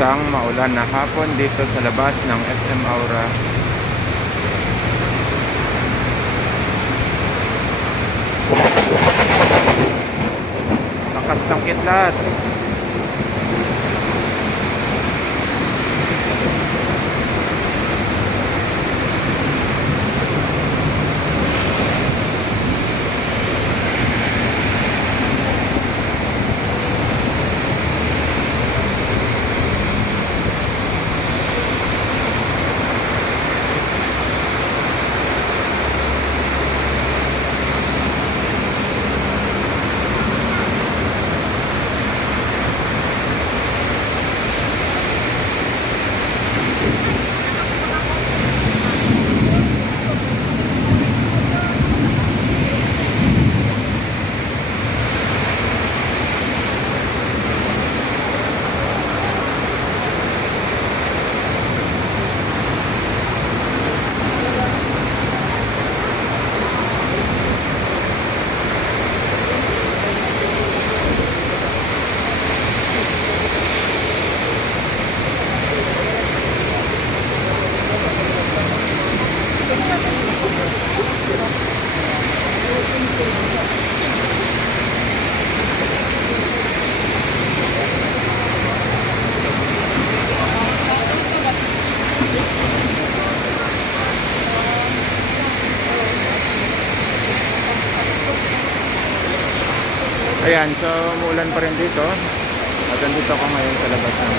Isang maulan na hapon dito sa labas ng SM Aura. Lakas ng kidlat. Ayan, so umuulan pa rin dito. At nandito ako ngayon sa labas ng